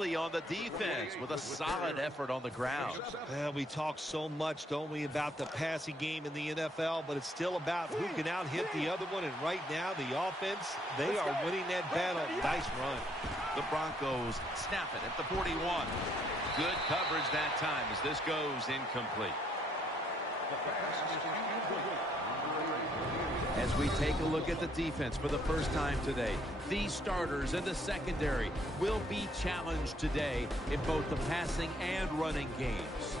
early on the defense with a solid effort on the ground. We talk so much, don't we, about the passing game in the NFL, but it's still about who can out-hit the other one. And right now, the offense, they are winning that battle. Nice run. The Broncos snap it at the 41. Good coverage that time as this goes incomplete. As we take a look at the defense for the first time today, these starters in the secondary will be challenged today in both the passing and running games.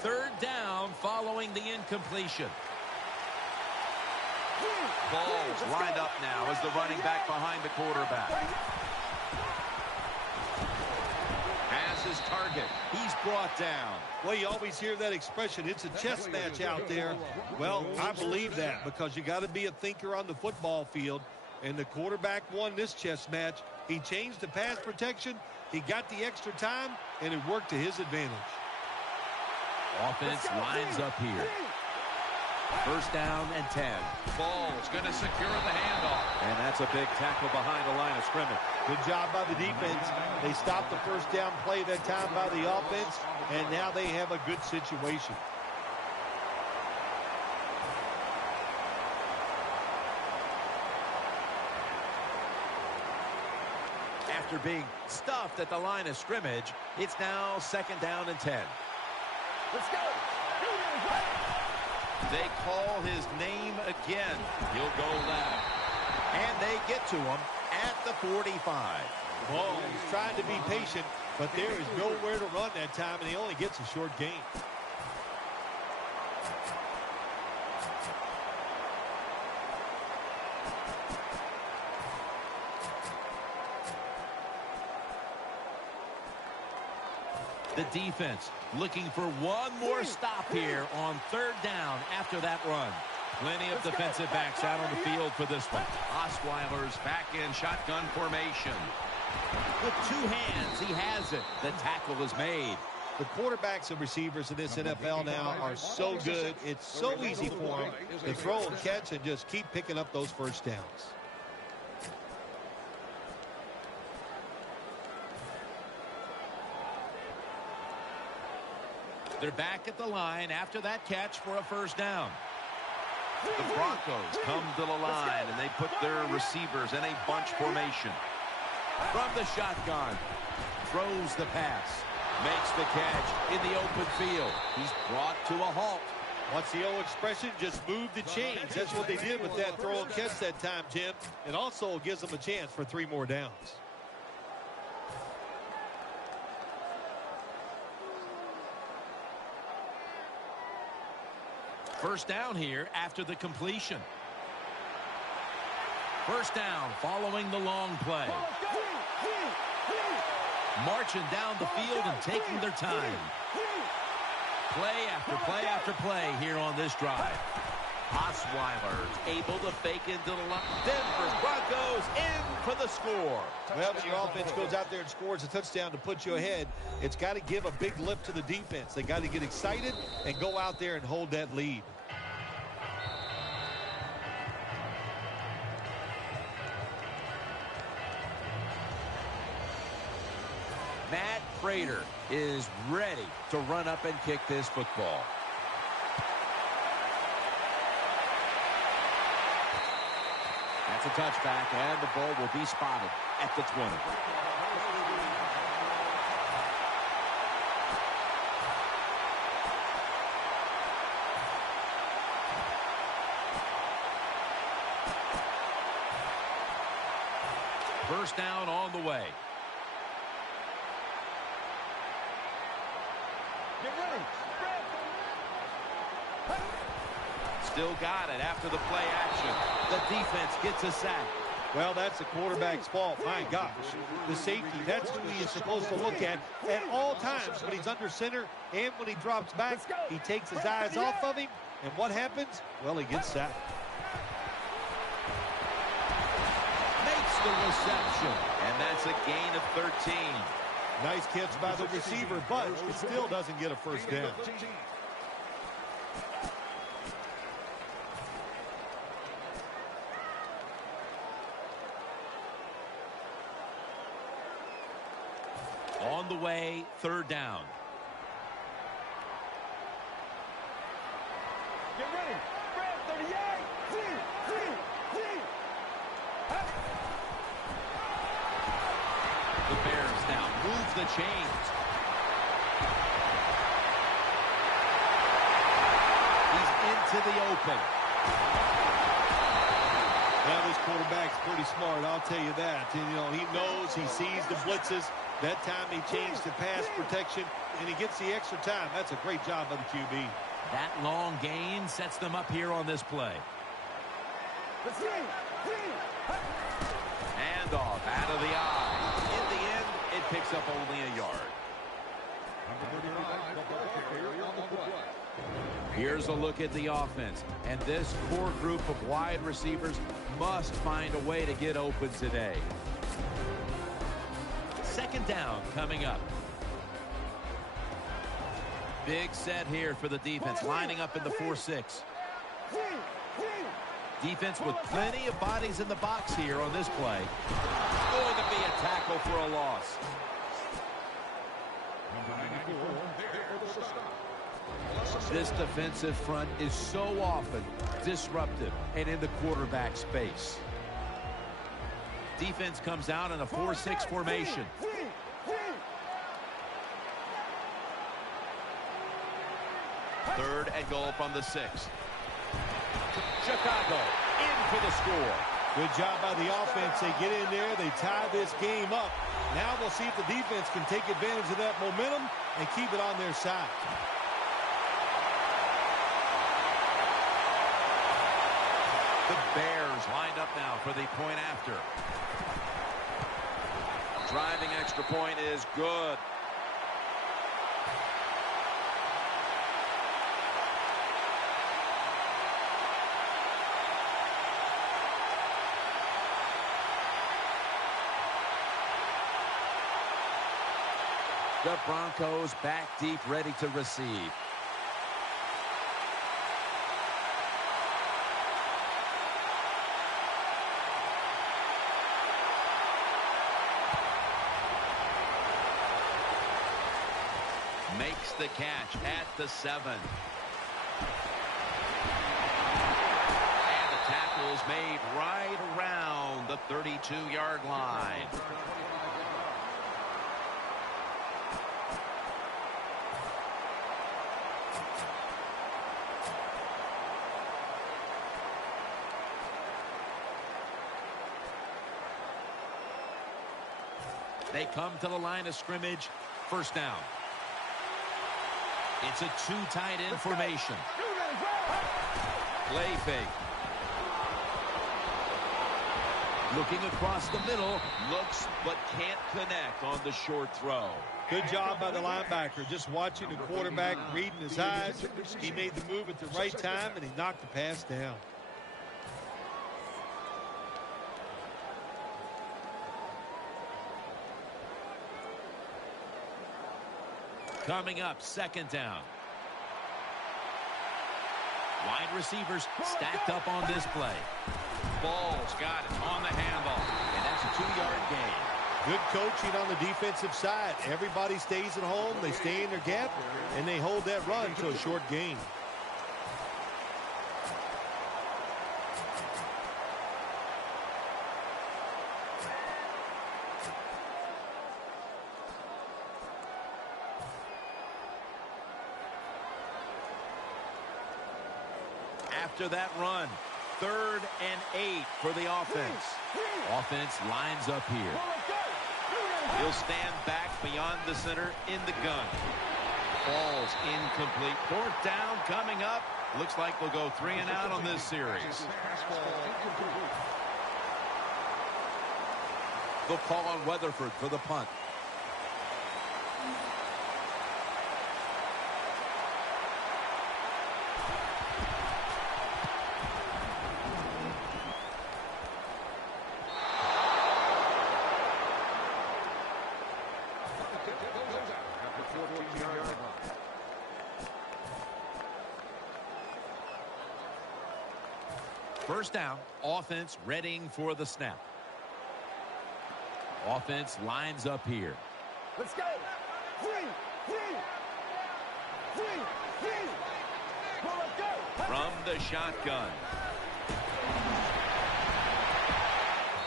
Third down following the incompletion. Ball's lined up now as the running back behind the quarterback. Has his target. He's brought down. Well, you always hear that expression, it's a chess match out there. Well, I believe that because you got to be a thinker on the football field. And the quarterback won this chess match. He changed the pass protection. He got the extra time, and it worked to his advantage. Offense lines up here. First down and 10. Ball's going to secure the handoff. And that's a big tackle behind the line of scrimmage. Good job by the defense. They stopped the first down play that time by the offense, and now they have a good situation. After being stuffed at the line of scrimmage, it's now second down and 10. Let's go. They call his name again. He'll go left. And they get to him at the 45. Well, he's trying to be patient, but there is nowhere to run that time, and he only gets a short gain. The defense looking for one more stop here on third down after that run. Plenty of defensive backs out on the field for this one. Osweiler's back in shotgun formation. With two hands, he has it. The tackle is made. The quarterbacks and receivers in this NFL now are so good. It's so easy for them to throw and catch and just keep picking up those first downs. They're back at the line after that catch for a first down. The Broncos come to the line, and they put their receivers in a bunch formation. From the shotgun, throws the pass, makes the catch in the open field. He's brought to a halt. What's the old expression? Just move the chains. That's what they did with that throw and catch that time, Jim. It also gives them a chance for 3 more downs. First down here after the completion. First down following the long play. Marching down the field and taking their time. Play after play after play here on this drive. Osweiler's able to fake into the line. Denver's Broncos in for the score. Well, when your offense goes out there and scores a touchdown to put you ahead, it's got to give a big lift to the defense. They got to get excited and go out there and hold that lead. Matt Prater is ready to run up and kick this football. That's a touchback, and the ball will be spotted at the 20. First down on the way. Get ready. Still got it after the play action. The defense gets a sack. Well, that's the quarterback's fault. My gosh. The safety, that's who he is supposed to look at all times when he's under center and when he drops back. He takes his eyes off of him, and what happens? Well, he gets sacked. Makes the reception, and that's a gain of 13. Nice catch by the receiver, but it still doesn't get a first down. On the way, third down. Get ready. Red 38. The Bears now move the chains. He's into the open. Now this quarterback's pretty smart, I'll tell you that. And, you know, he knows, he sees the blitzes. That time he changed to pass protection, and he gets the extra time. That's a great job by the QB. That long gain sets them up here on this play. Hand off out of the eye. In the end, it picks up only a yard. Here's a look at the offense. And this core group of wide receivers must find a way to get open today. Second down coming up. Big set here for the defense, lining up in the 4-6. Defense with plenty of bodies in the box here on this play. Going to be a tackle for a loss. This defensive front is so often disruptive and in the quarterback space. Defense comes out in a 4-6 formation. Third and goal from the 6. Chicago in for the score. Good job by the offense. They get in there. They tie this game up. Now we'll see if the defense can take advantage of that momentum and keep it on their side. The Bears lined up now for the point after. Driving extra point is good. The Broncos back deep, ready to receive. Makes the catch at the 7. And the tackle is made right around the 32-yard line. They come to the line of scrimmage. First down. It's a two tight end formation. Play fake. Looking across the middle. Looks but can't connect on the short throw. Good job by the linebacker. Just watching the quarterback, reading his eyes. He made the move at the right time, and he knocked the pass down. Coming up, second down. Wide receivers stacked up on this play. Ball's got it on the handle, and that's a 2-yard gain. Good coaching on the defensive side. Everybody stays at home. They stay in their gap, and they hold that run to a short gain. After that run, 3rd and 8 for the offense. Offense lines up here. He'll stand back beyond the center in the gun. Ball's incomplete. 4th down coming up. Looks like we'll go 3 and out on this series. They'll call on Weatherford for the punt. First down, offense readying for the snap. Offense lines up here. Let's go. Three. Well, let's go. From the shotgun.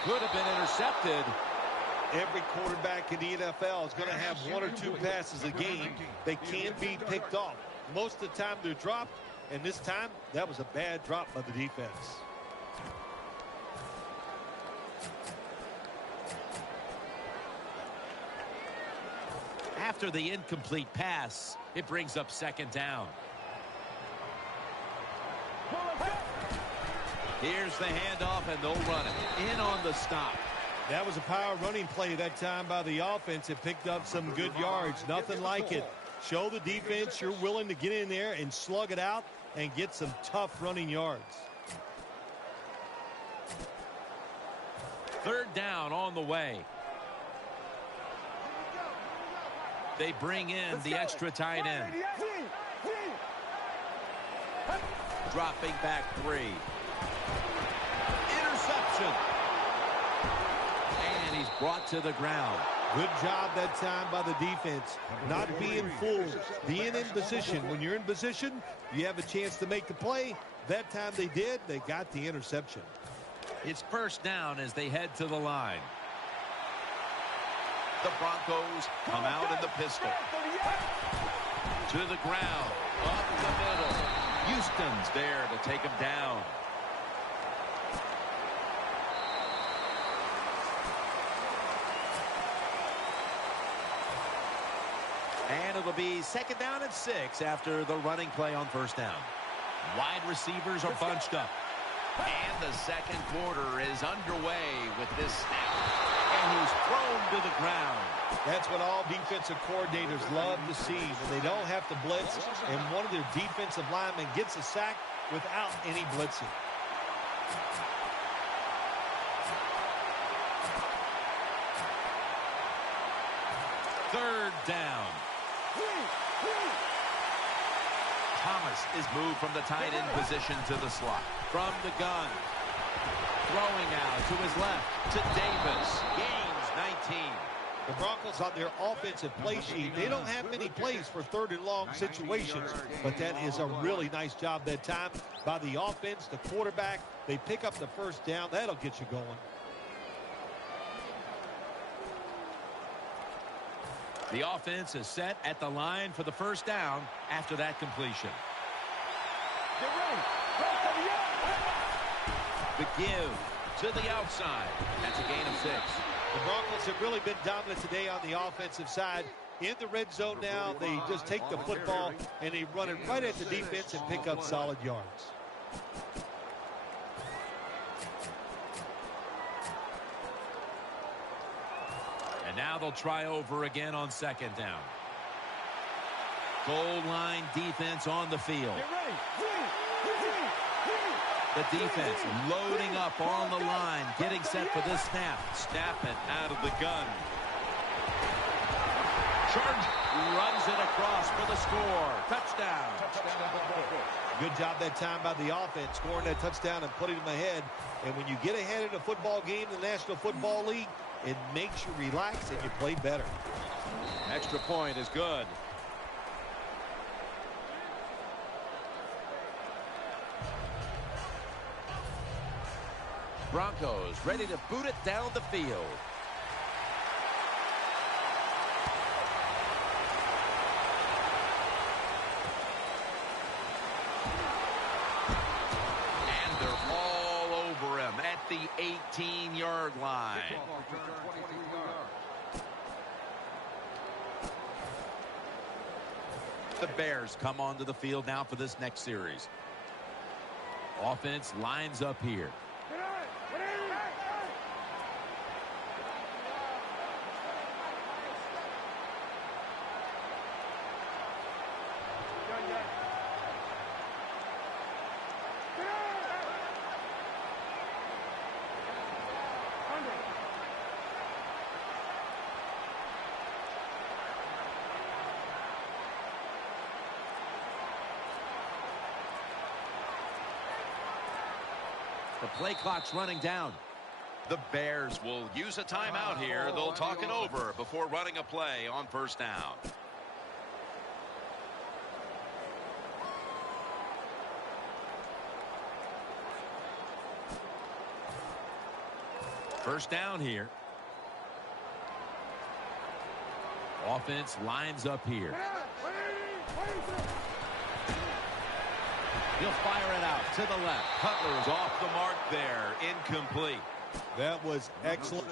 Could have been intercepted. Every quarterback in the NFL is going to have one or two passes a game that can be picked off. Most of the time they're dropped, and this time that was a bad drop by the defense. After the incomplete pass, it brings up second down. Here's the handoff, and they'll run it. In on the stop. That was a power running play that time by the offense. It picked up some good yards. Nothing like it. Show the defense you're willing to get in there and slug it out and get some tough running yards. Third down on the way. They bring in the extra tight end. Dropping back 3. Interception. And he's brought to the ground. Good job that time by the defense. Not being fooled. Being in position. When you're in position, you have a chance to make the play. That time they did. They got the interception. It's first down as they head to the line. The Broncos come out in the pistol. To the ground. Up the middle. Houston's there to take him down. And it'll be second down and 6 after the running play on first down. Wide receivers are bunched up. And the second quarter is underway with this snap. And he's thrown to the ground. That's what all defensive coordinators love to see, when they don't have to blitz and one of their defensive linemen gets a sack without any blitzing. Third down. Thomas is moved from the tight end position to the slot. From the gun. Throwing out to his left to Davis. Gains 19. The Broncos on their offensive play sheet, they don't have many plays for third and long situations, but that is a really nice job that time by the offense, the quarterback. They pick up the first down. That'll get you going. The offense is set at the line for the first down after that completion. Get ready. The give to the outside. That's a gain of 6. The Broncos have really been dominant today on the offensive side. In the red zone now, they just take the football and they run it right at the defense and pick up solid yards. And now they'll try over again on second down. Goal line defense on the field. Get ready. The defense loading up on the line, getting set for this snap. Snap it out of the gun. Charge runs it across for the score. Touchdown. Good job that time by the offense, scoring that touchdown and putting them ahead. And when you get ahead in a football game in the National Football League, it makes you relax and you play better. Extra point is good. Broncos ready to boot it down the field. And they're all over him at the 18-yard line. The Bears come onto the field now for this next series. Offense lines up here. The play clock's running down. The Bears will use a timeout here. They'll talk it over before running a play on first down. First down here. Offense lines up here. He'll fire it out to the left. Cutler's off the mark there. Incomplete. That was excellent.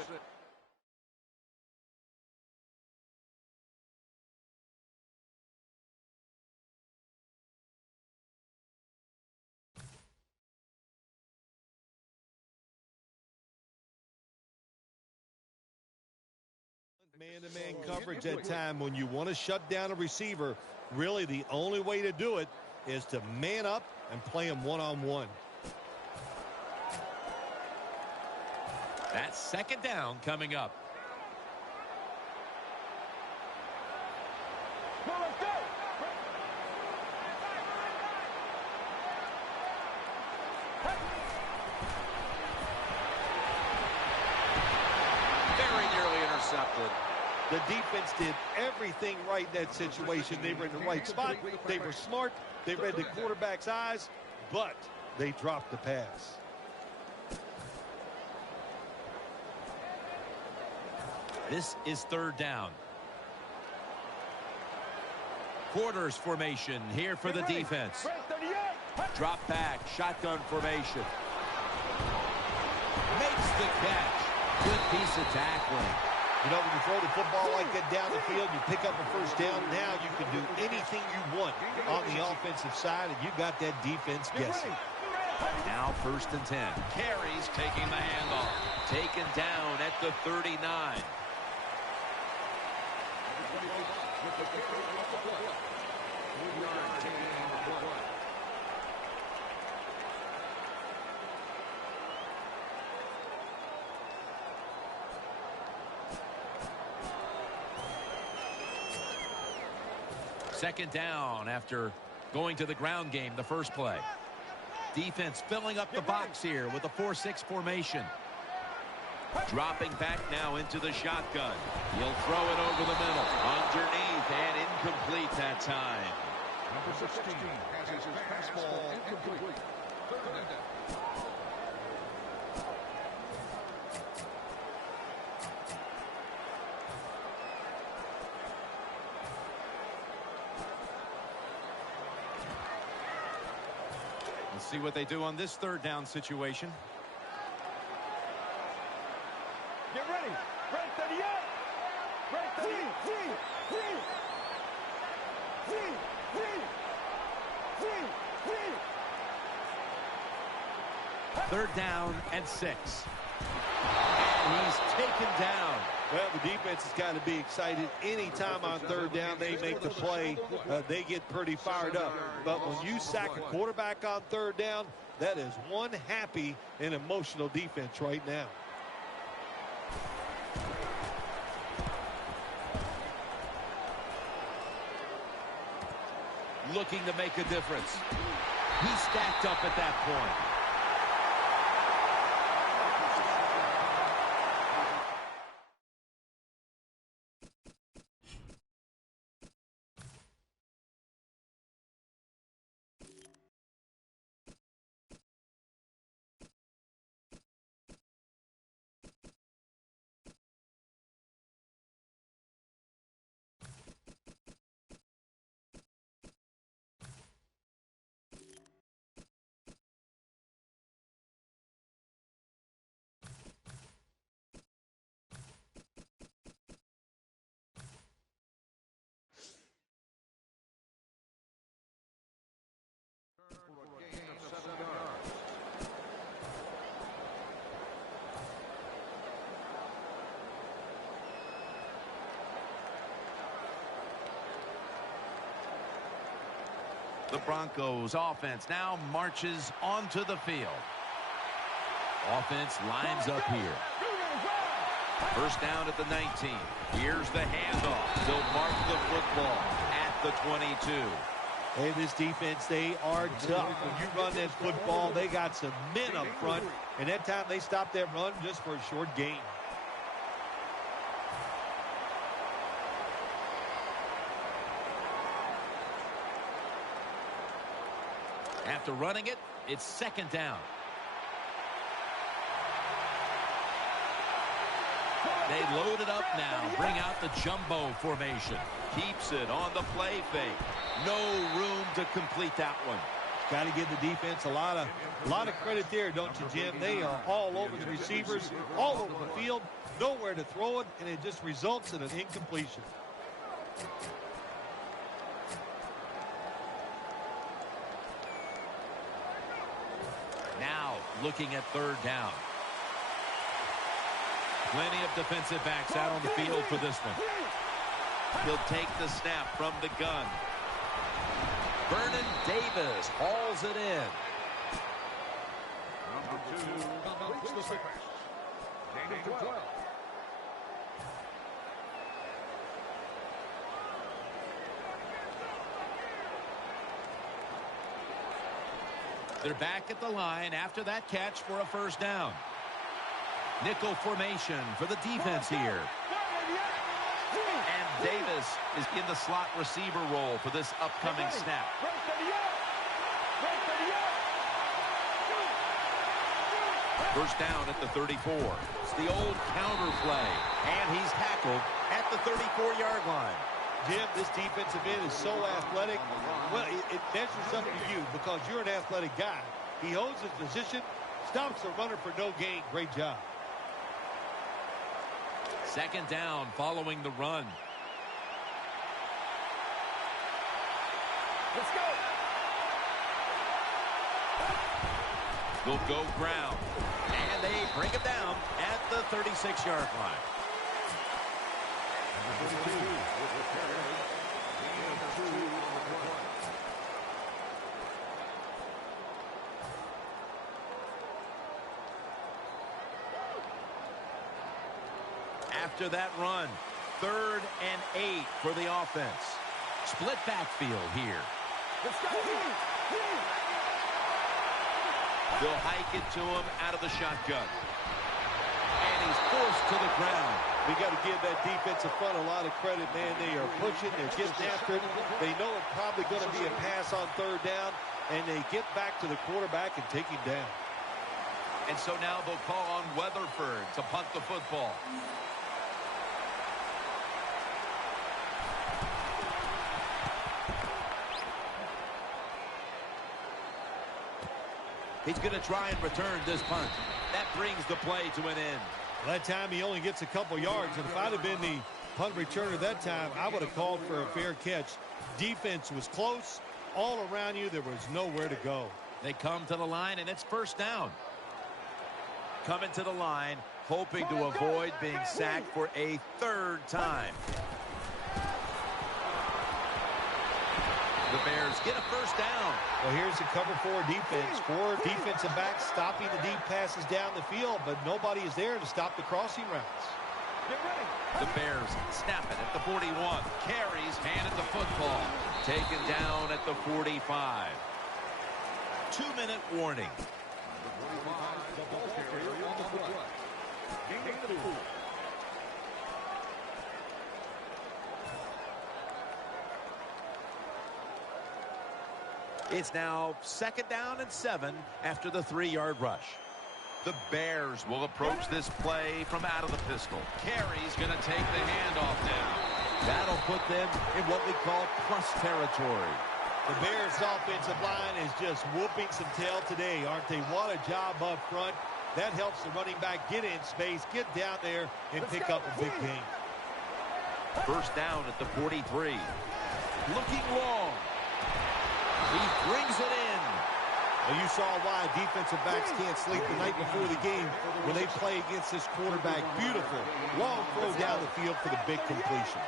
Man-to-man coverage at time. When you want to shut down a receiver, really the only way to do it is to man up and play him one-on-one. That's second down coming up. No, let's go. Very nearly intercepted. The defense did everything right in that situation. They were in the right spot. They were smart. They read the quarterback's eyes, but they dropped the pass. This is third down. Quarters formation here for the defense. Drop back, shotgun formation. Makes the catch. Good piece of tackling. You know, when you throw the football like that down the field, you pick up a first down. Now you can do anything you want on the offensive side, and you got that defense guessing. Now first and 10. Carries taking the handoff. Taken down at the 39. Second down after going to the ground game the first play. Defense filling up the box here with a 4-6 formation. Dropping back now into the shotgun. He'll throw it over the middle. Underneath and incomplete that time. Number 16 passes his fastball incomplete. Third and down. Let's see what they do on this third down situation. Get ready. Break 38. Break 38. Third down and 6. And he's taken down. Well, the defense has got to be excited. Anytime on third down they make the play, they get pretty fired up. But when you sack a quarterback on third down, that is one happy and emotional defense right now. Looking to make a difference. He stacked up at that point. The Broncos offense now marches onto the field. Offense lines up here. First down at the 19. Here's the handoff. They'll mark the football at the 22. Hey, this defense, they are tough. When you run that football, they got some men up front. And that time they stopped that run just for a short gain. After running it, it's second down. They load it up now. Bring out the jumbo formation. Keeps it on the play fake. No room to complete that one. Got to give the defense a lot of credit there, don't you, Jim? They are all over the receivers, all over the field, nowhere to throw it, and it just results in an incompletion. Now looking at third down. Plenty of defensive backs out on the field for this one. He'll take the snap from the gun. Vernon Davis hauls it in. Number 2 completes the pass. Gaining 12. They're back at the line after that catch for a first down. Nickel formation for the defense here. And Davis is in the slot receiver role for this upcoming snap. First down at the 34. It's the old counter play. And he's tackled at the 34-yard line. Jim, this defensive end is so athletic. Well, it measures up to you because you're an athletic guy. He holds his position, stops the runner for no gain. Great job. Second down following the run. Let's go. Will go ground. And they bring him down at the 36-yard line. After that run, 3rd and 8 for the offense. Split backfield here. Let's go. They'll hike it to him out of the shotgun. And he's forced to the ground. We got to give that defensive front a lot of credit, man. They are pushing, they're getting after it. They know it's probably going to be a pass on third down, and they get back to the quarterback and take him down. And so now they'll call on Weatherford to punt the football. He's going to try and return this punt. That brings the play to an end. Well, that time he only gets a couple yards. And if I'd have been the punt returner that time, I would have called for a fair catch. Defense was close. All around you, there was nowhere to go. They come to the line, and it's first down. Coming to the line, hoping to avoid being sacked for a 3rd time. The Bears get a first down. Well, here's the cover 4 defense. 4 defensive backs stopping the deep passes down the field, but nobody is there to stop the crossing routes. Get ready. The Bears snap it at the 41. Carries, handed the football. Taken down at the 45. 2-minute warning. The ball carrier on the play. Gaining the 4. It's now 2nd down and 7 after the 3-yard rush. The Bears will approach this play from out of the pistol. Carey's going to take the handoff now. That'll put them in what we call plus territory. The Bears' offensive line is just whooping some tail today, aren't they? What a job up front. That helps the running back get in space, get down there, and pick up a big gain. First down at the 43. Looking long. He brings it in. Well, you saw why defensive backs can't sleep the night before the game when they play against this quarterback. Beautiful. Long throw down the field for the big completion.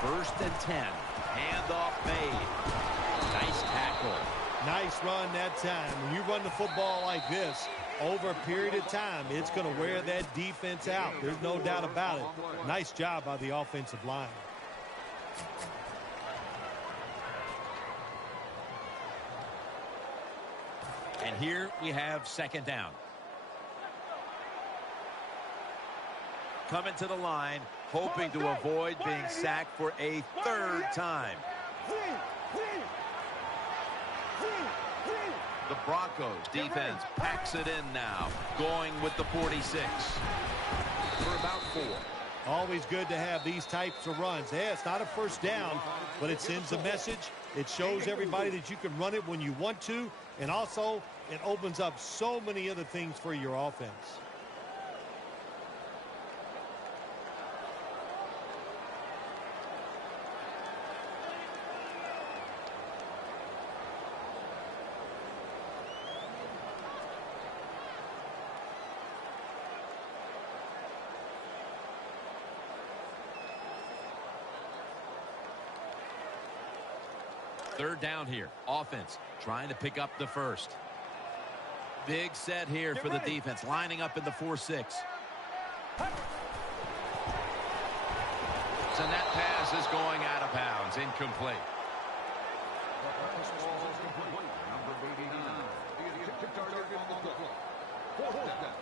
1st and 10. Handoff made. Nice tackle. Nice run that time. When you run the football like this, over a period of time, it's going to wear that defense out. There's no doubt about it. Nice job by the offensive line. And here we have second down. Coming to the line, hoping to avoid being sacked for a third time. The Broncos defense packs it in now, going with the 46 for about 4. Always good to have these types of runs. Yeah, it's not a first down, but it sends a message. It shows everybody that you can run it when you want to, and also it opens up so many other things for your offense. Third down here. Offense trying to pick up the first. Big set here for the defense, lining up in the 4-6. And that pass is going out of bounds, incomplete. Number 89. Kick target on the play. Fourth down.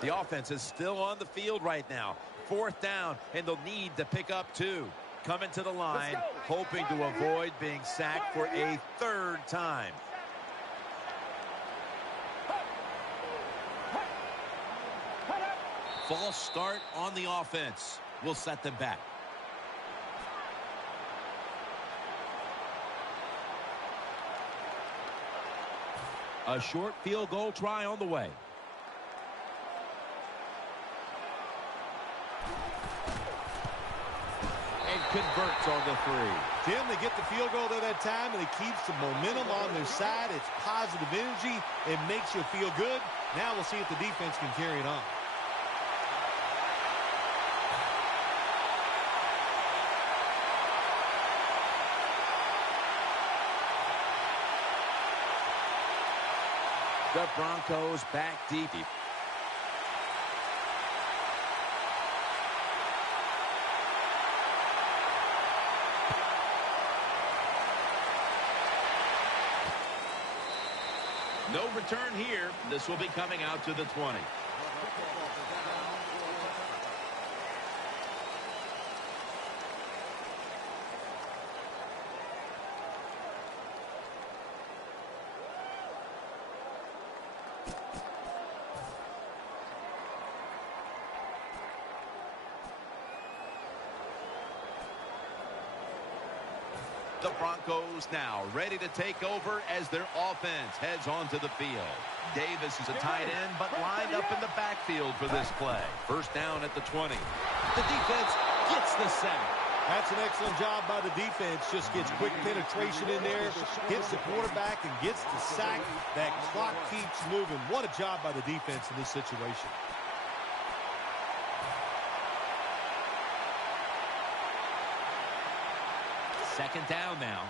The offense is still on the field right now. Fourth down, and they'll need to pick up 2. Coming to the line, hoping to avoid being sacked for a third time. False start on the offense. We'll set them back. A short field goal try on the way. Converts on the 3. Jim, they get the field goal there that time, and it keeps the momentum on their side. It's positive energy. It makes you feel good. Now we'll see if the defense can carry it on. The Broncos back deep. No return here. This will be coming out to the 20. The Broncos now ready to take over as their offense heads onto the field. Davis is a tight end, but lined up in the backfield for this play. First down at the 20. The defense gets the sack. That's an excellent job by the defense. Just gets quick penetration in there, hits the quarterback, and gets the sack. That clock keeps moving. What a job by the defense in this situation. Second down now.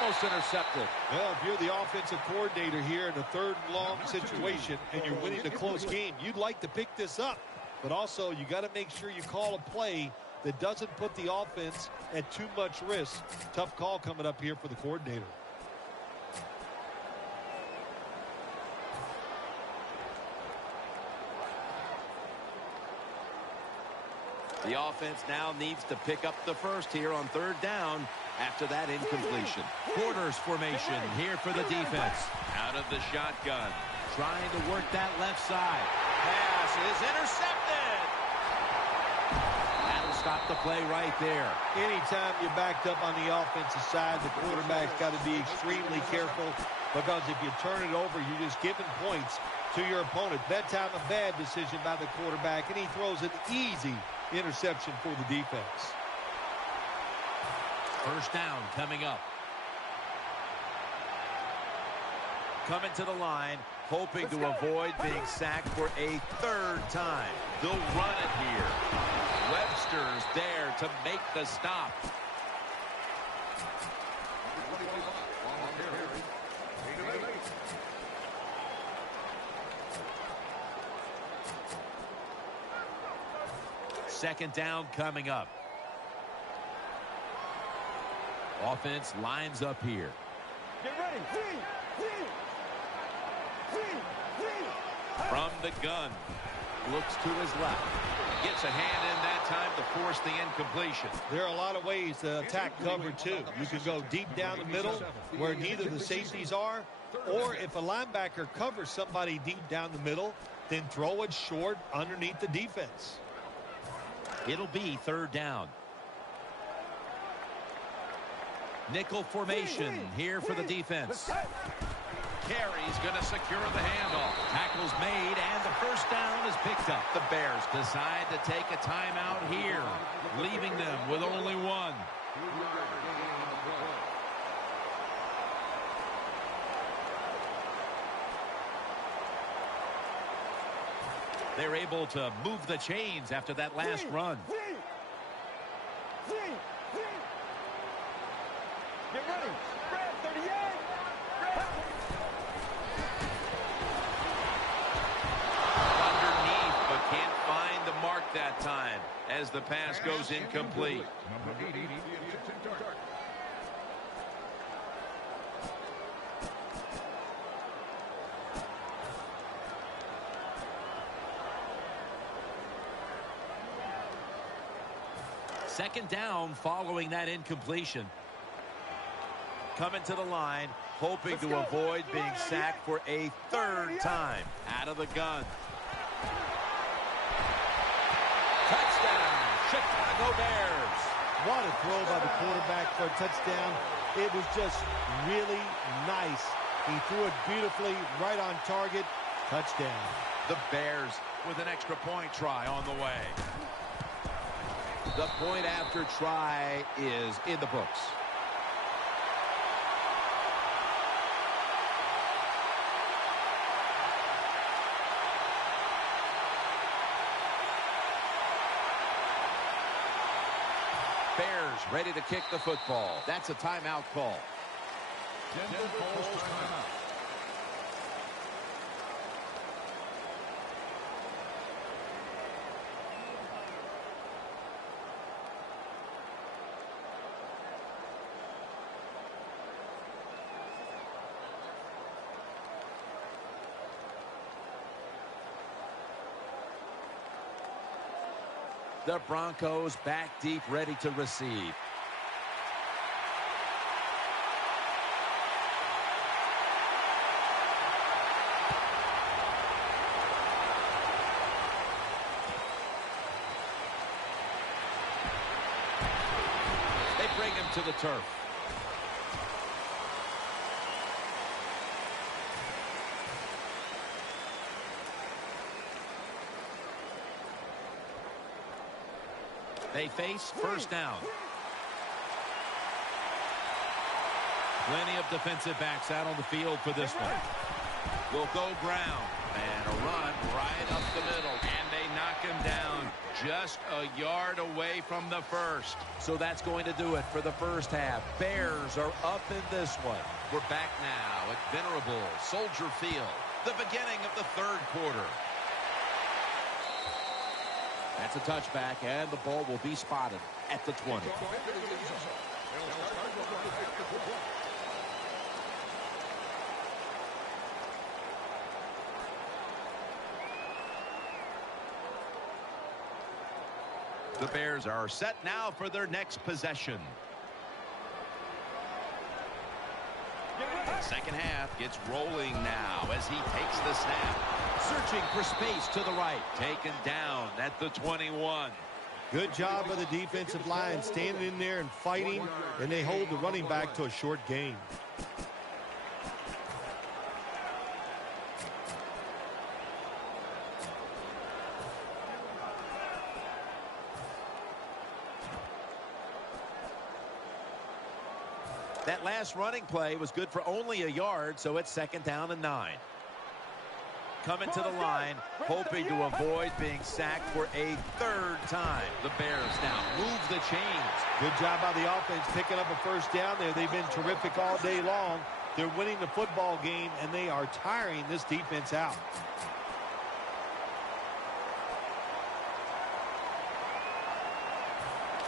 Almost intercepted. Well, if you're the offensive coordinator here in a third and long situation and you're winning a close game, you'd like to pick this up. But also, you got to make sure you call a play that doesn't put the offense at too much risk. Tough call coming up here for the coordinator. The offense now needs to pick up the first here on third down after that incompletion. Quarters formation here for the defense. Out of the shotgun. Trying to work that left side. Pass is intercepted. That'll stop the play right there. Anytime you're backed up on the offensive side, the quarterback's got to be extremely careful, because if you turn it over, you're just giving points to your opponent. That time, a bad decision by the quarterback, and he throws an easy interception for the defense. First down coming up. Coming to the line, hoping to avoid being sacked for a third time. They'll run it here. Webster's there to make the stop. Second down coming up. Offense lines up here. Get ready. From the gun. Looks to his left. Gets a hand in that time to force the incompletion. There are a lot of ways to attack cover, too. You can go deep down the middle where neither the safeties are, or if a linebacker covers somebody deep down the middle, then throw it short underneath the defense. It'll be third down. Nickel formation here for the defense. Carey's going to secure the handoff. Tackle's made, and the first down is picked up. The Bears decide to take a timeout here, leaving them with only one. They're able to move the chains after that last run. Get ready. Spread 38. Underneath, but can't find the mark that time as the pass goes incomplete. Number 80, the attempt target. Second down following that incompletion. Coming to the line, hoping to avoid being sacked for a third time. Out of the gun. Touchdown, Chicago Bears. What a throw by the quarterback for a touchdown. It was just really nice. He threw it beautifully, right on target. Touchdown. The Bears with an extra point try on the way. The point after try is in the books. Bears ready to kick the football. That's a timeout call. Denver calls timeout. The Broncos back deep, ready to receive. They bring him to the turf. They face first down. Plenty of defensive backs out on the field for this one. Will go Brown. And a run right up the middle. And they knock him down just a yard away from the first. So that's going to do it for the first half. Bears are up in this one. We're back now at Venerable Soldier Field. The beginning of the third quarter. That's a touchback, and the ball will be spotted at the 20. The Bears are set now for their next possession. Second half gets rolling now as he takes the snap. Searching for space to the right. Taken down at the 21. Good job by the defensive line standing in there and fighting, and they hold the running back to a short gain. That last running play was good for only a yard, so it's 2nd down and 9. Coming to the line, hoping to avoid being sacked for a 3rd time. The Bears now move the chains. Good job by the offense picking up a first down there. They've been terrific all day long. They're winning the football game, and they are tiring this defense out.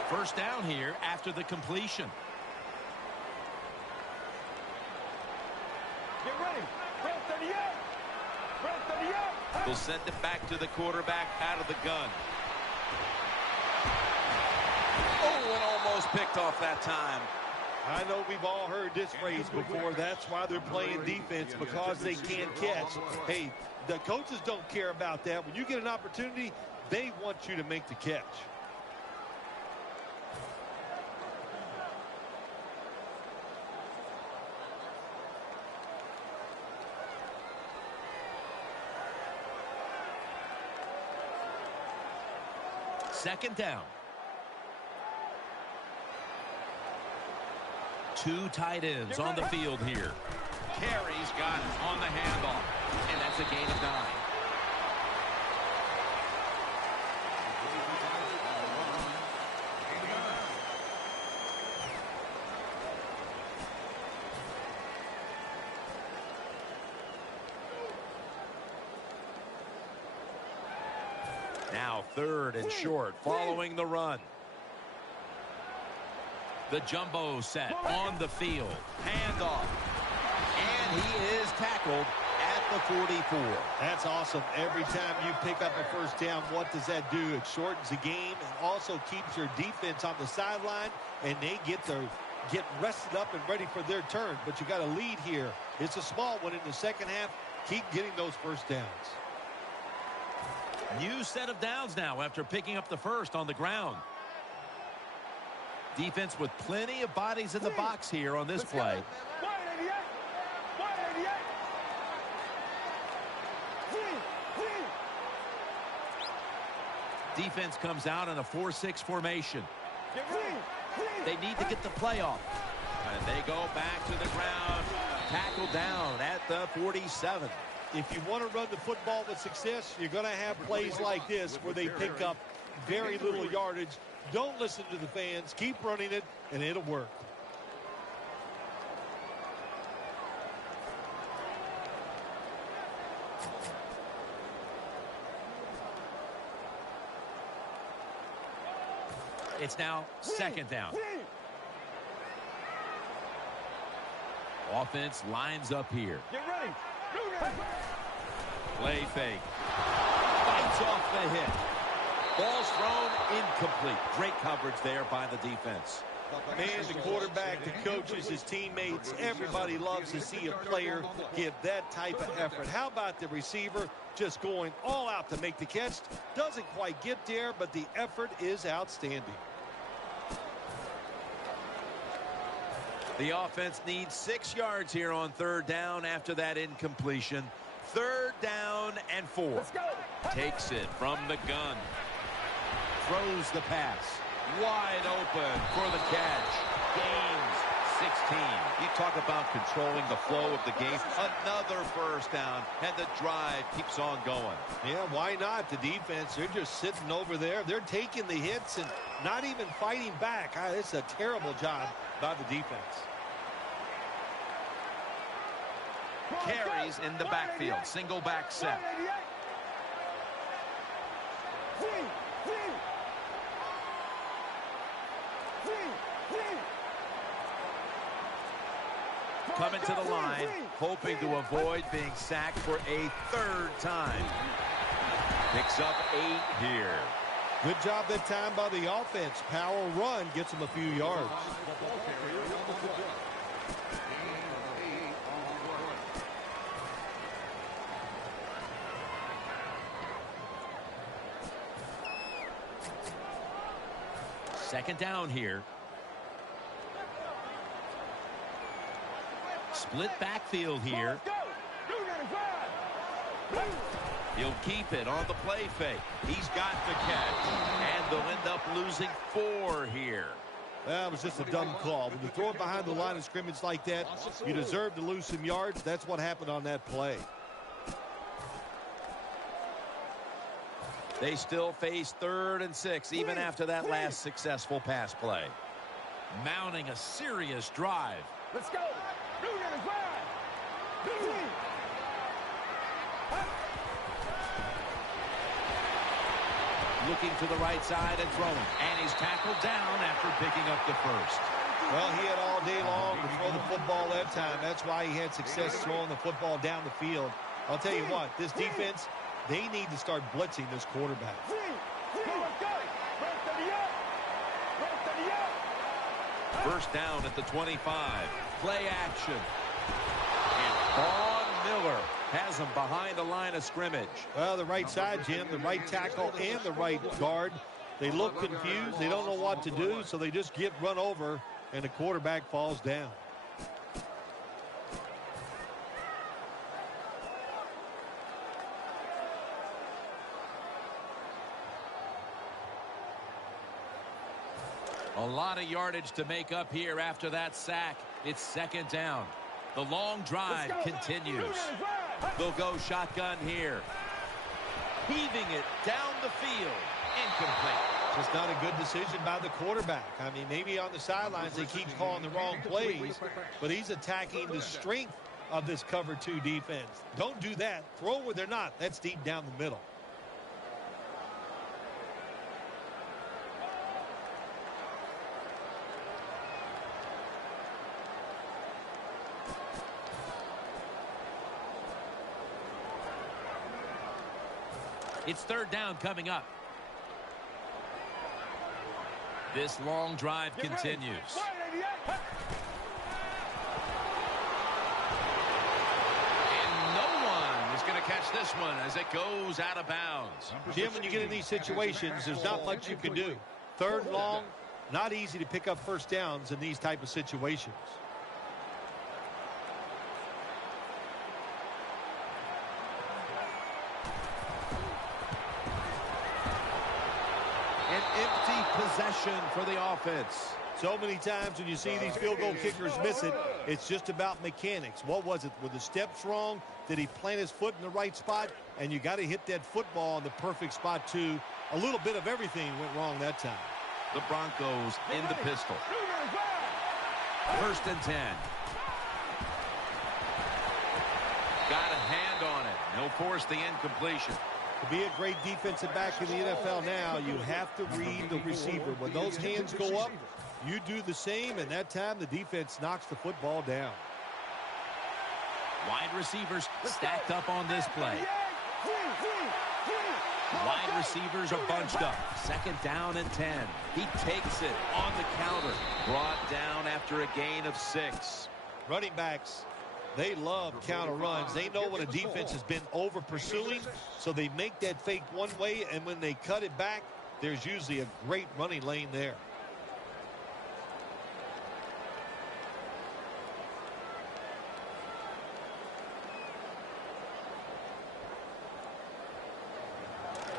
First down here after the completion. Get ready. Red 38. Red 38. Will send it back to the quarterback out of the gun. Oh, and almost picked off that time. I know we've all heard this phrase before. That's why they're playing defense, because they can't catch. Hey, the coaches don't care about that. When you get an opportunity, they want you to make the catch. Second down. 2 tight ends on the field here. Carey's got it on the handoff, and that's a gain of 9. Now 3rd and short following the run. The jumbo set on the field. Handoff. And he is tackled at the 44. That's awesome. Every time you pick up a first down, what does that do? It shortens the game and also keeps your defense on the sideline, and they get rested up and ready for their turn. But you got a lead here. It's a small one in the second half. Keep getting those first downs. New set of downs now after picking up the first on the ground. Defense with plenty of bodies in the box here on this play. 188. 188. Defense comes out in a 4-6 formation. Get ready. They need to get the play off. And they go back to the ground. Tackled down at the 47. If you want to run the football with success, you're going to have plays like this where they pick up very little yardage. Don't listen to the fans. Keep running it, and it'll work. It's now 2nd down. Offense lines up here. Get ready. Play fake. Fights off the hit. Ball's thrown incomplete. Great coverage there by the defense. Man, the quarterback, the coaches, his teammates, everybody loves to see a player give that type of effort. How about the receiver just going all out to make the catch? Doesn't quite get there, but the effort is outstanding. The offense needs 6 yards here on 3rd down after that incompletion. 3rd down and 4. Let's go. Takes it from the gun. Throws the pass. Wide open for the catch. Gains 16. You talk about controlling the flow of the game. Another first down, and the drive keeps on going. Yeah, why not? The defense, they're just sitting over there. They're taking the hits and not even fighting back. It's a terrible job by the defense. Carries in the backfield. Single back set. 188. Coming to the line, hoping to avoid being sacked for a third time. Picks up 8 here. Good job that time by the offense. Power run gets them a few yards. Second down here. Split backfield here. He'll keep it on the play fake. He's got the catch. And they'll end up losing 4 here. That was just a dumb call. When you throw it behind the line of scrimmage like that, you deserve to lose some yards. That's what happened on that play. They still face 3rd and 6 even after that last successful pass play. Mounting a serious drive. Let's go. Looking to the right side and throwing. And he's tackled down after picking up the first. Well, he had all day long to throw the football that time. That's why he had success throwing the football down the field. I'll tell you what, this defense, they need to start blitzing this quarterback. First down at the 25. Play action. And Von Miller has him behind the line of scrimmage. Well, the right side, Jim, the right tackle and the right guard. They look confused. They don't know what to do, so they just get run over, and the quarterback falls down. A lot of yardage to make up here after that sack. It's second down. The long drive continues. They'll go shotgun here. Heaving it down the field. Incomplete. Just not a good decision by the quarterback. I mean, maybe on the sidelines they keep calling the wrong plays, but he's attacking the strength of this cover 2 defense. Don't do that. Throw where they're not. That's deep down the middle. It's third down coming up. This long drive continues. And no one is going to catch this one as it goes out of bounds. Jim, when you get in these situations, there's not much you can do. Third long, not easy to pick up first downs in these type of situations. Possession for the offense. So many times when you see these field goal kickers miss it, it's just about mechanics. What was it? Were the steps wrong? Did he plant his foot in the right spot? And you got to hit that football in the perfect spot too. A little bit of everything went wrong that time. The Broncos in the pistol. First and 10. Got a hand on it. He'll force the incompletion. To be a great defensive back in the NFL now, you have to read the receiver. When those hands go up, you do the same, and that time the defense knocks the football down. Wide receivers stacked up on this play. Wide receivers are bunched up. Second down and 10. He takes it on the counter. Brought down after a gain of 6. Running backs, they love counter runs. They know when a defense has been over pursuing, so they make that fake one way, and when they cut it back, there's usually a great running lane there.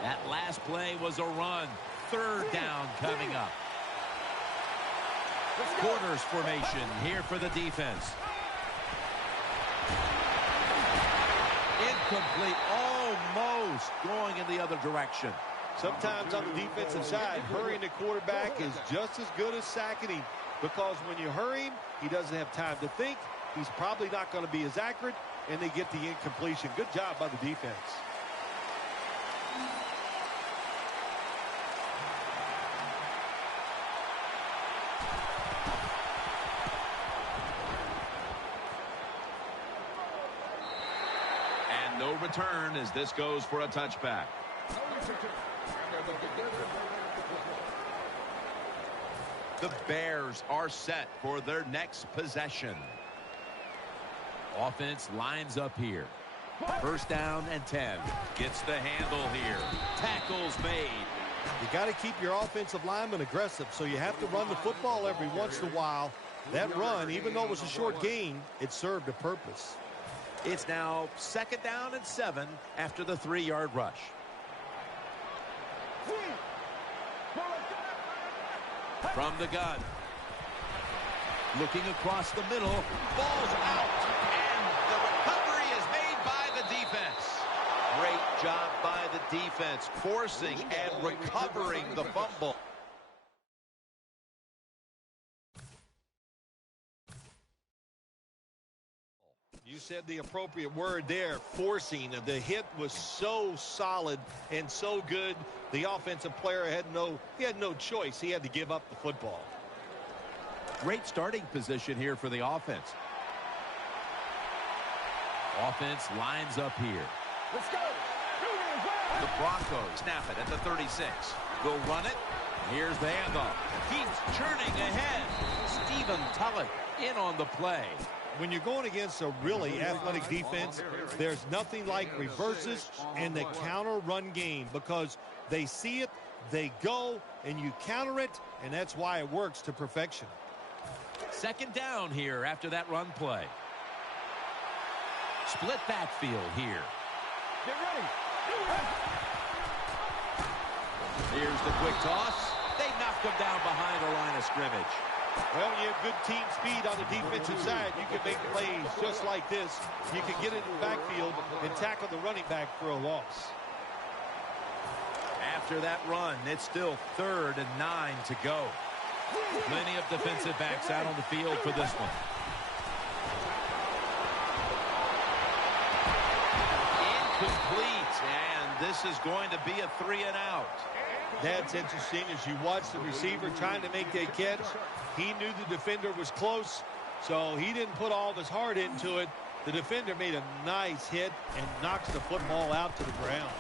That last play was a run. Third down coming up. Quarters formation here for the defense. Incomplete, almost going in the other direction. Sometimes on the defensive side, hurrying the quarterback is just as good as sacking him, because when you hurry him, he doesn't have time to think. He's probably not going to be as accurate, and they get the incompletion. Good job by the defense. will return as this goes for a touchback. The Bears are set for their next possession. Offense lines up here. First down and 10. Gets the handle here. Tackles made. You got to keep your offensive lineman aggressive, so you have to run the football every once in a while. That run, even though it was a short gain, it served a purpose. It's now second down and 7 after the 3-yard rush. From the gun. Looking across the middle. Ball's out. And the recovery is made by the defense. Great job by the defense, forcing and recovering the fumble. You said the appropriate word there, forcing. The hit was so solid and so good. The offensive player had no choice. He had to give up the football. Great starting position here for the offense. Offense lines up here. Let's go. The Broncos snap it at the 36. Will run it. Here's the handoff. Keeps churning ahead. Stephen Tulloch in on the play. When you're going against a really athletic defense, there's nothing like reverses and the counter run game, because they see it, they go, and you counter it, and that's why it works to perfection. Second down here after that run play. Split backfield here. Get ready. Here's the quick toss. They knocked him down behind the line of scrimmage. Well, when you have good team speed on the defensive side, you can make plays just like this. You can get into the backfield and tackle the running back for a loss. After that run, it's still 3rd and 9 to go. Plenty of defensive backs out on the field for this one. Incomplete, and this is going to be a 3-and-out. That's interesting. As you watch the receiver trying to make that catch, he knew the defender was close, so he didn't put all of his heart into it. The defender made a nice hit and knocks the football out to the ground.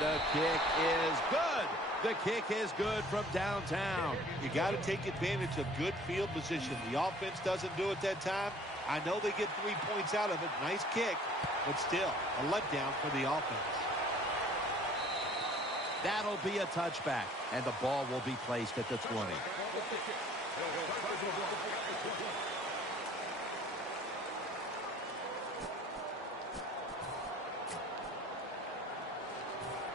The kick is good. The kick is good from downtown. You got to take advantage of good field position. The offense doesn't do it that time. I know they get 3 points out of it. Nice kick, but still a letdown for the offense. That'll be a touchback, and the ball will be placed at the 20.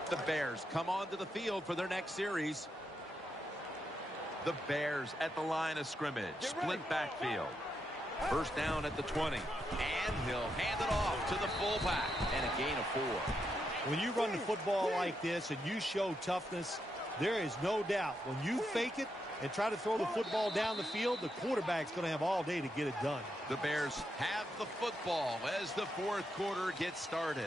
The Bears come onto the field for their next series. The Bears at the line of scrimmage. Split backfield. First down at the 20. And he'll hand it off to the fullback. And a gain of 4. When you run the football like this and you show toughness, there is no doubt when you fake it and try to throw the football down the field, the quarterback's going to have all day to get it done. The Bears have the football as the 4th quarter gets started.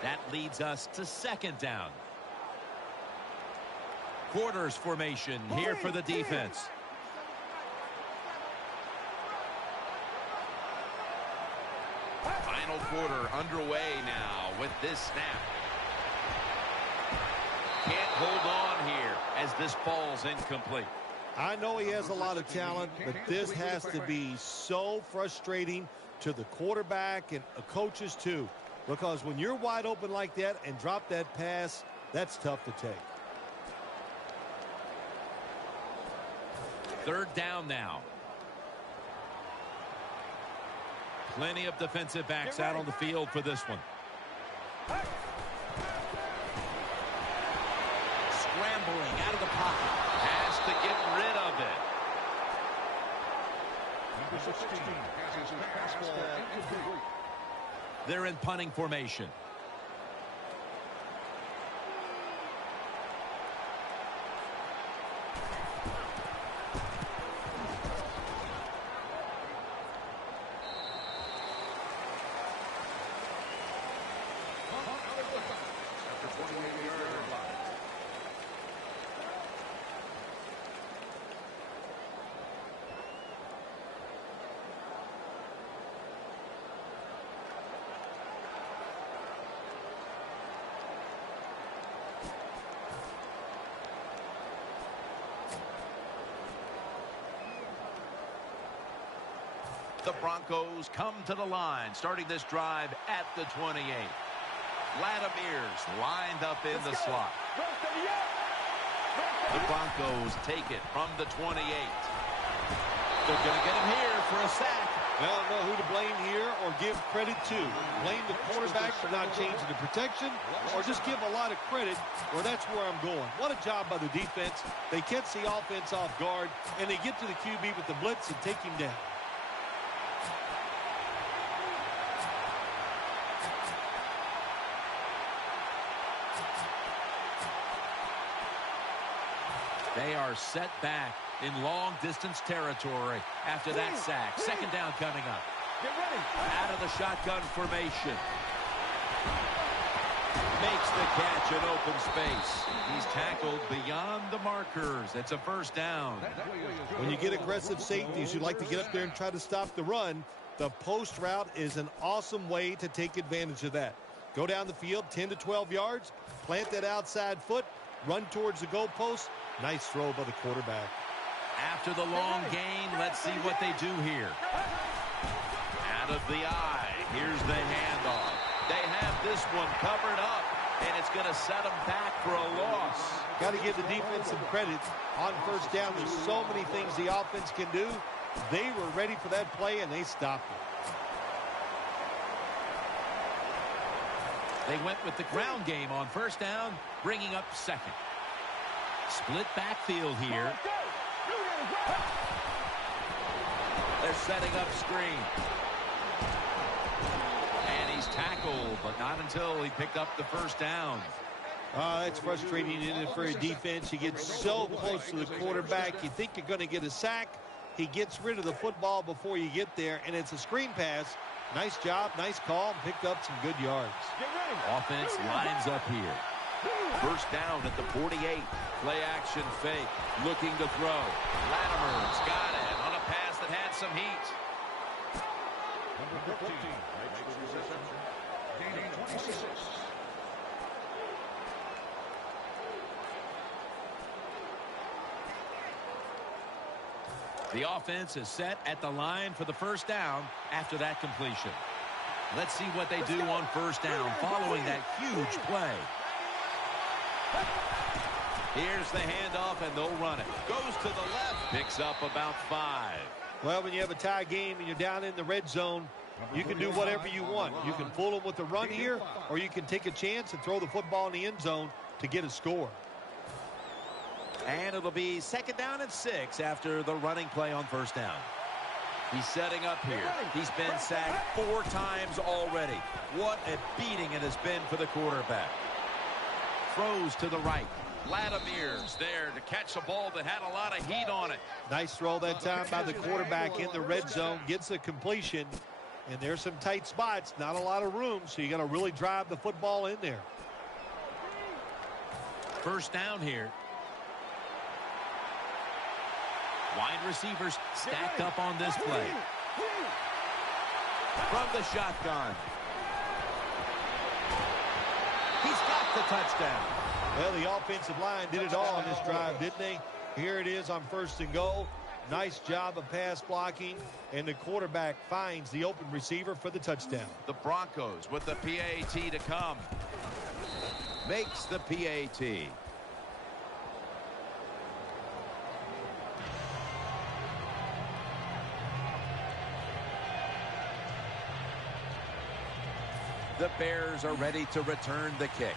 That leads us to second down. Quarters formation here for the defense. Final quarter underway now with this snap. Can't hold on here as this falls incomplete. I know he has a lot of talent, but this has to be so frustrating to the quarterback and the coaches too. Because when you're wide open like that and drop that pass, that's tough to take. Third down now. Plenty of defensive backs out on the field for this one. Scrambling out of the pocket. Has to get rid of it. Number 16 passes his fastball incomplete. They're in punting formation. The Broncos come to the line, starting this drive at the 28. Latimer's lined up in the slot. The Broncos take it from the 28. They're going to get him here for a sack. Well, I don't know who to blame here or give credit to. Blame the quarterback for not changing the protection, or just give a lot of credit, or that's where I'm going. What a job by the defense. They catch the offense off guard, and they get to the QB with the blitz and take him down. They are set back in long-distance territory after that sack. Second down coming up. Get ready. Out of the shotgun formation. Makes the catch in open space. He's tackled beyond the markers. It's a first down. When you get aggressive safeties, you like to get up there and try to stop the run. The post route is an awesome way to take advantage of that. Go down the field 10 to 12 yards, plant that outside foot, run towards the goalpost. Nice throw by the quarterback. After the long gain, let's see what they do here. Out of the eye. Here's the handoff. They have this one covered up, and it's going to set them back for a loss. Got to give the defense some credit on first down. There's so many things the offense can do. They were ready for that play, and they stopped it. They went with the ground game on first down, bringing up second. Split backfield here. They're setting up screen. And he's tackled, but not until he picked up the first down. That's frustrating for a defense. You get so close to the quarterback. You think you're going to get a sack. He gets rid of the football before you get there, and it's a screen pass. Nice job, nice call, picked up some good yards. Offense lines up here. First down at the 48. Play action fake. Looking to throw. Latimer's got it on a pass that had some heat. Number 15 makes the reception, gaining 26. The offense is set at the line for the first down after that completion. Let's see what they do on first down following that huge play. Here's the handoff, and they'll run it. Goes to the left. Picks up about 5. Well, when you have a tie game and you're down in the red zone, you can do whatever you want. You can fool them with the run here, or you can take a chance and throw the football in the end zone to get a score. And it'll be second down and 6 after the running play on first down. He's setting up here. He's been sacked 4 times already. What a beating it has been for the quarterback. Throws to the right. Latimer's there to catch a ball that had a lot of heat on it. Nice throw that time by the quarterback in the red zone. Gets the completion. And there's some tight spots. Not a lot of room, so you got to really drive the football in there. First down here. Wide receivers stacked up on this play. From the shotgun. He's got the touchdown. Well, the offensive line did it all on this drive, didn't they? Here it is on first and goal. Nice job of pass blocking, and the quarterback finds the open receiver for the touchdown. The Broncos with the PAT to come. Makes the PAT. The Bears are ready to return the kick.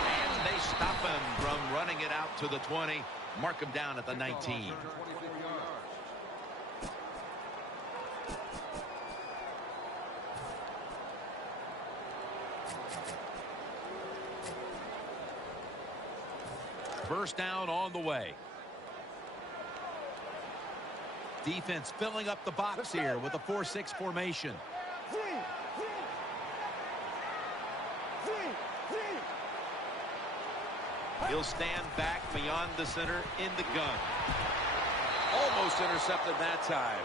And they stop him from running it out to the 20. Mark him down at the 19. First down on the way. Defense filling up the box here with a 4-6 formation. He'll stand back beyond the center in the gun. Almost intercepted that time.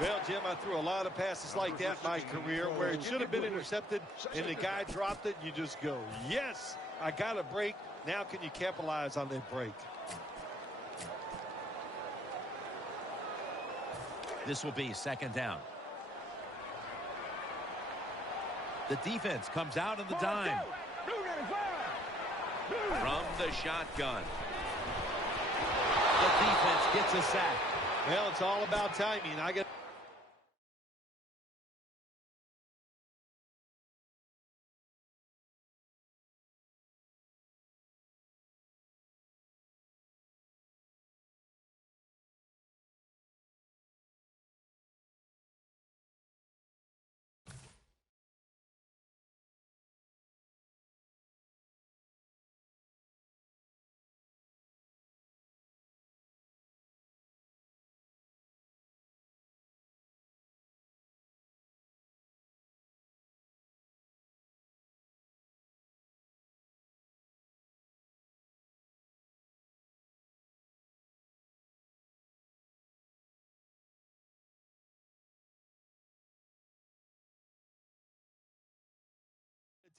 Well, Jim, I threw a lot of passes like that in my career where it should have been intercepted and the guy dropped it. You just go, yes, I got a break. Now can you capitalize on that break? This will be second down. The defense comes out in the dime. From the shotgun. The defense gets a sack. Well, it's all about timing. I get.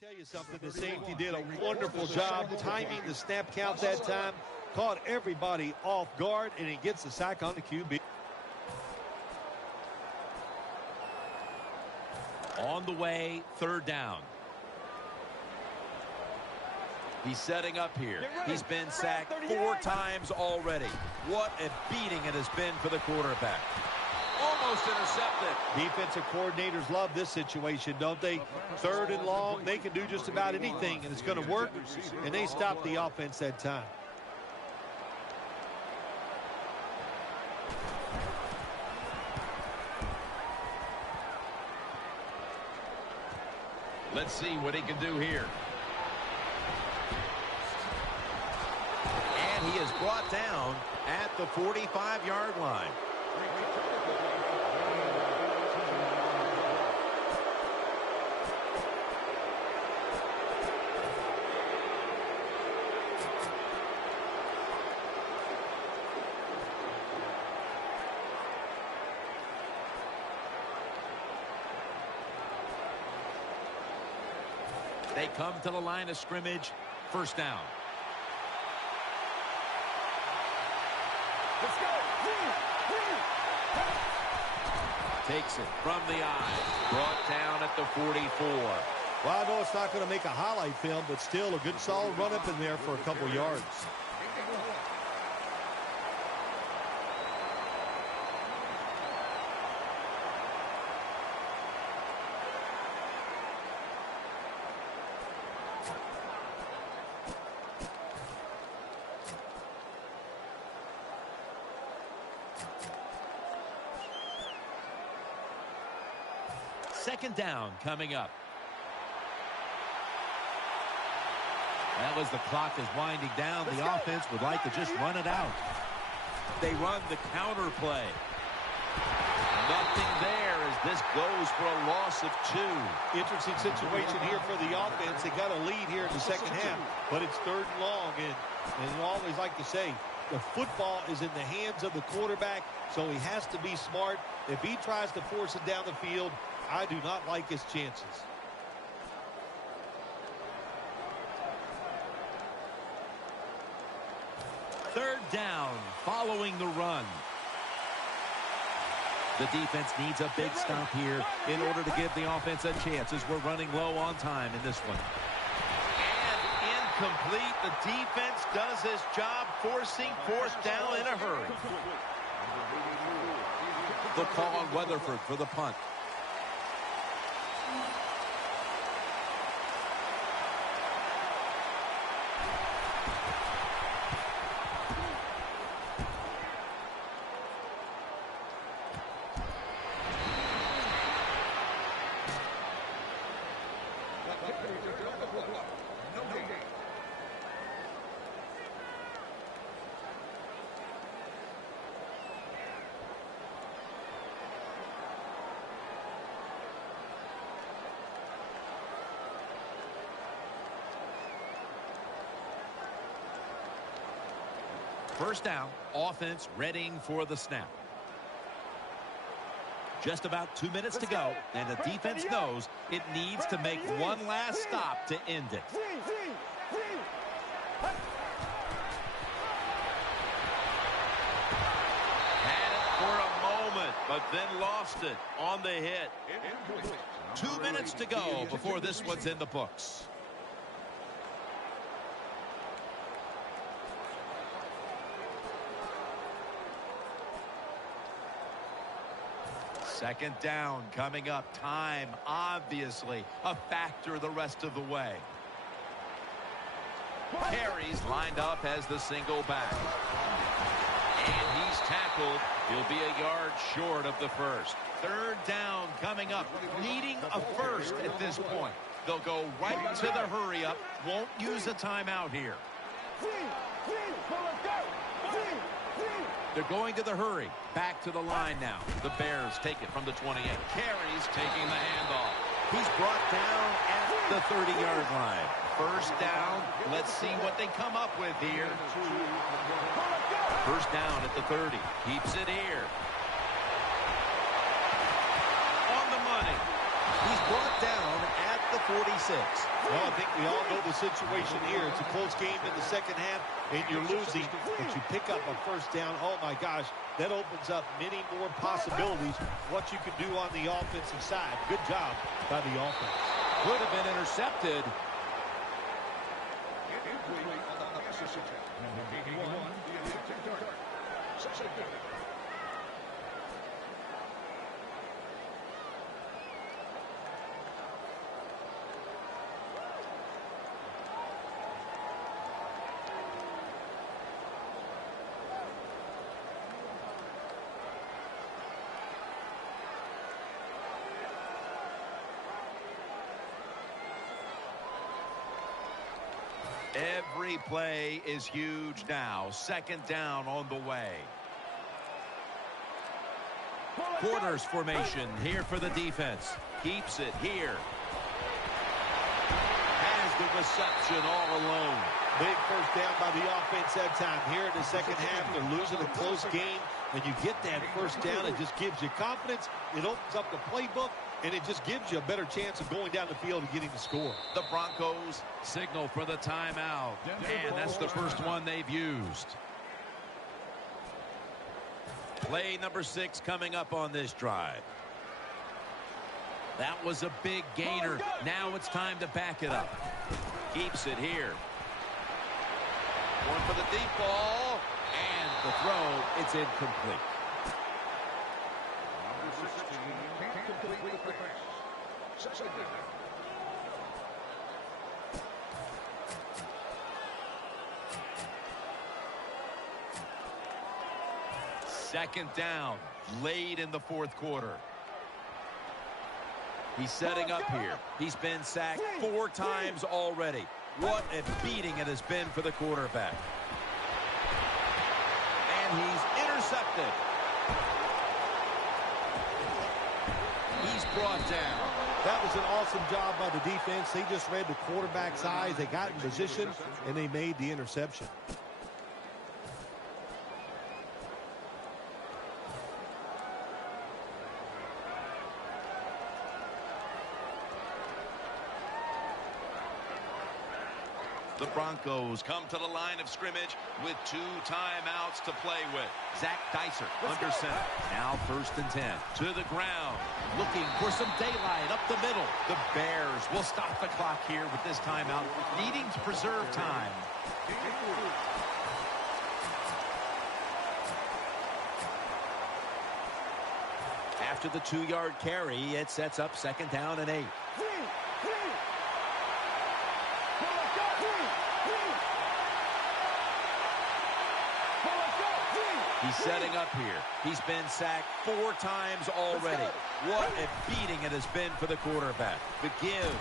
Tell you something, the safety did a wonderful job timing the snap count that time, caught everybody off guard, and he gets the sack on the QB. On the way, third down. He's setting up here. He's been sacked 4 times already. What a beating it has been for the quarterback. Almost intercepted. Defensive coordinators love this situation, don't they? Third and long, they can do just about anything, and it's going to work, and they stop the offense that time. Let's see what he can do here. And he is brought down at the 45-yard line. They come to the line of scrimmage. First down. Let's go. Takes it from the eye. Brought down at the 44. Well, I know it's not going to make a highlight film, but still a good solid run up in there for a couple yards. Second down coming up. Well, as the clock is winding down, the offense would like to just run it out. They run the counter play. Nothing there as this goes for a loss of 2. Interesting situation here for the offense. They got a lead here in the second half, but it's third and long, and you always like to say, the football is in the hands of the quarterback, so he has to be smart. If he tries to force it down the field, I do not like his chances. Third down following the run. The defense needs a big stop here in order to give the offense a chance as we're running low on time in this one. And incomplete. The defense does his job forcing fourth down in a hurry. The call on Weatherford for the punt. First down, offense readying for the snap. Just about 2 minutes to go, and the defense knows it needs to make one last stop to end it. Had it for a moment, but then lost it on the hit. 2 minutes to go before this one's in the books. Second down coming up. Time, obviously, a factor the rest of the way. Carries lined up as the single back. And he's tackled. He'll be a yard short of the first. Third down coming up. Needing a first at this point. They'll go right to the hurry up. Won't use a timeout here. They're going to the hurry. Back to the line now. The Bears take it from the 28. Carries taking the handoff. He's brought down at the 30-yard line. First down. Let's see what they come up with here. First down at the 30. Keeps it here. On the money. He's brought down at the 46. Well, I think we all know the situation here. It's a close game in the second half, and you're losing, but you pick up a first down. Oh, my gosh, that opens up many more possibilities what you can do on the offensive side. Good job by the offense. Could have been intercepted. Every play is huge now. Second down on the way. Quarters formation here for the defense. Keeps it here. Has the reception all alone. Big first down by the offense that time. Here in the second half, they're losing a close game. When you get that first down, it just gives you confidence. It opens up the playbook, and it just gives you a better chance of going down the field and getting the score. The Broncos signal for the timeout. And that's the first one they've used. Play number 6 coming up on this drive. That was a big gainer. Now it's time to back it up. Keeps it here. One for the deep ball. And the throw, it's incomplete. Second down, late in the fourth quarter. He's setting up here. He's been sacked 4 times already. What a beating it has been for the quarterback. And he's intercepted. He's brought down. That was an awesome job by the defense. They just read the quarterback's eyes. They got in position, and they made the interception. The Broncos come to the line of scrimmage with 2 timeouts to play with. Zach Dyser under center. Now 1st and 10. To the ground. Looking for some daylight up the middle. The Bears will stop the clock here with this timeout, needing to preserve time. After the 2-yard carry, it sets up 2nd down and 8. He's setting up here. He's been sacked 4 times already. What a beating it has been for the quarterback. The give.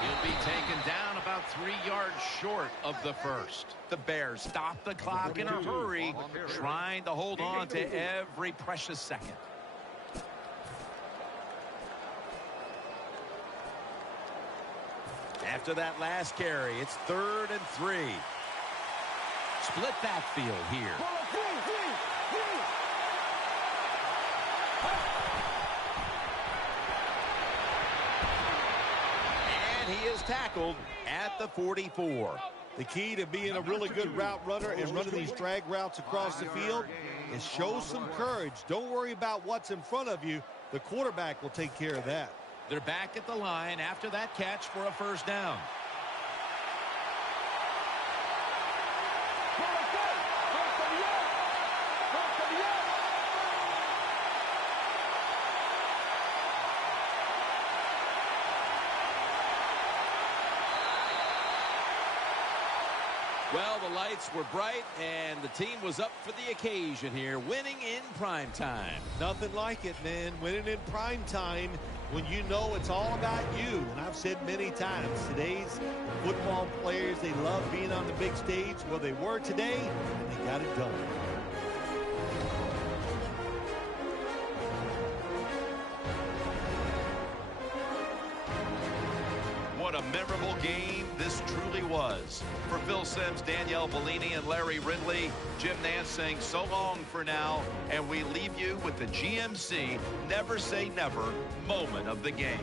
He'll be taken down about 3 yards short of the first. The Bears stop the clock in a hurry, trying to hold on to every precious second. After that last carry, it's 3rd and 3. Split backfield here. he is tackled at the 44. The key to being a really good route runner and running these drag routes across the field is show some courage. Don't worry about what's in front of you. The quarterback will take care of that. They're back at the line after that catch for a first down. Well, the lights were bright, and the team was up for the occasion here, winning in prime time. Nothing like it, man. Winning in prime time when you know it's all about you. And I've said many times, today's football players, they love being on the big stage. Well, they were today, and they got it done. What a memorable game this truly was. For Phil Simms, Danielle Bellini, and Larry Ridley, Jim Nantz saying so long for now, and we leave you with the GMC Never Say Never moment of the game.